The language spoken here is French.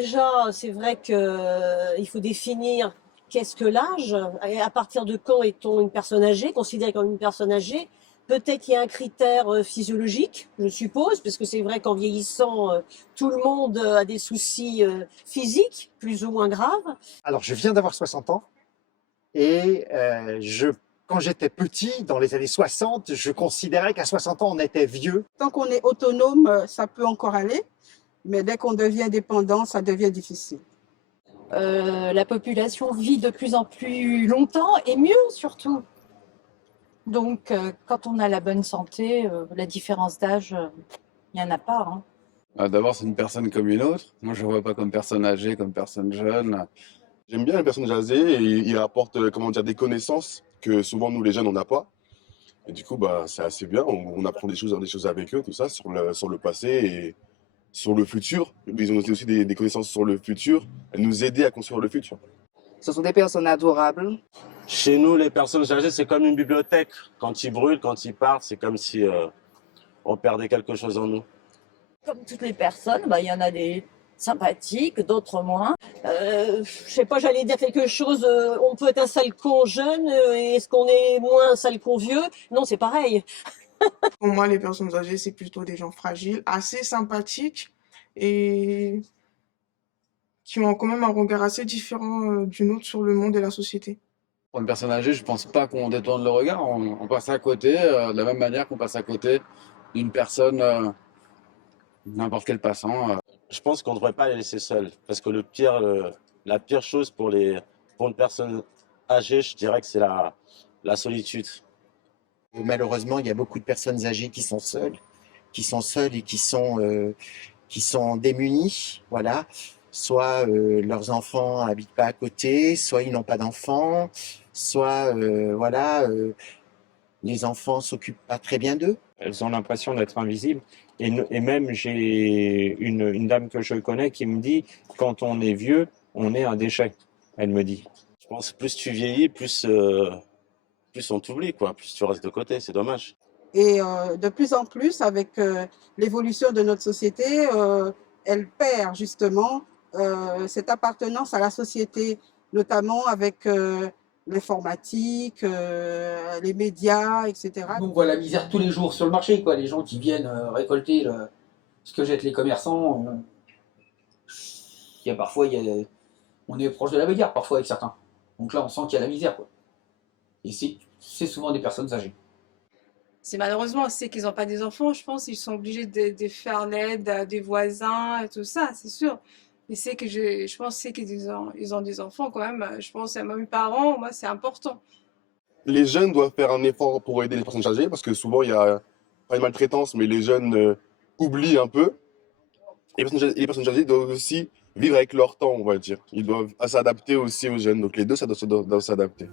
déjà, c'est vrai qu'il faut définir qu'est-ce que l'âge, et à partir de quand est-on une personne âgée, considérée comme une personne âgée. Peut-être qu'il y a un critère physiologique, je suppose, parce que c'est vrai qu'en vieillissant, tout le monde a des soucis physiques, plus ou moins graves. Alors, je viens d'avoir 60 ans et quand j'étais petit, dans les années 60, je considérais qu'à 60 ans, on était vieux. Tant qu'on est autonome, ça peut encore aller, mais dès qu'on devient dépendant, ça devient difficile. La population vit de plus en plus longtemps et mieux surtout. Donc, quand on a la bonne santé, la différence d'âge, il n'y en a pas, hein. D'abord, c'est une personne comme une autre. Moi, je ne vois pas comme personne âgée, comme personne jeune. J'aime bien les personnes âgées et ils apportent comment dire, des connaissances que souvent nous les jeunes on n'a pas. Et du coup bah, c'est assez bien, on apprend des choses avec eux, tout ça, sur le passé et sur le futur. Ils ont aussi des connaissances sur le futur et nous aider à construire le futur. Ce sont des personnes adorables. Chez nous, les personnes âgées, c'est comme une bibliothèque. Quand ils brûlent, quand ils partent, c'est comme si on perdait quelque chose en nous. Comme toutes les personnes, il y en a des sympathiques, d'autres moins. Je sais pas, j'allais dire quelque chose, on peut être un sale con jeune, et est-ce qu'on est moins un sale con vieux? Non, c'est pareil. Pour moi, les personnes âgées, c'est plutôt des gens fragiles, assez sympathiques et qui ont quand même un regard assez différent du nôtre sur le monde et la société. Pour une personne âgée, je pense pas qu'on détourne le regard. On passe à côté de la même manière qu'on passe à côté d'une personne, n'importe quel passant. Je pense qu'on ne devrait pas les laisser seuls. Parce que la pire chose pour une personne âgée, je dirais que c'est la solitude. Malheureusement, il y a beaucoup de personnes âgées qui sont seules et qui sont démunies, voilà. Soit leurs enfants habitent pas à côté, soit ils n'ont pas d'enfants, soit les enfants s'occupent pas très bien d'eux. Elles ont l'impression d'être invisibles. Et même, j'ai une dame que je connais qui me dit « Quand on est vieux, on est un déchet », elle me dit. Je pense que plus tu vieillis, plus on t'oublie, quoi. Plus tu restes de côté, c'est dommage. Et de plus en plus, avec l'évolution de notre société, elle perd justement cette appartenance à la société, notamment avec l'informatique, les médias, etc. On voit la misère tous les jours sur le marché, quoi. Les gens qui viennent récolter ce que jettent les commerçants. On est proche de la bagarre parfois avec certains. Donc là, on sent qu'il y a la misère, quoi. Et c'est souvent des personnes âgées. C'est malheureusement, c'est qu'ils n'ont pas des enfants, je pense, ils sont obligés de faire l'aide à des voisins, et tout ça, c'est sûr. Mais c'est que je pense qu'ils ont des enfants quand même. Je pense à mes parents, moi, c'est important. Les jeunes doivent faire un effort pour aider les personnes âgées parce que souvent il y a pas de maltraitance mais les jeunes oublient un peu. Et les personnes âgées doivent aussi vivre avec leur temps, on va dire. Ils doivent s'adapter aussi aux jeunes. Donc les deux, ça doit s'adapter.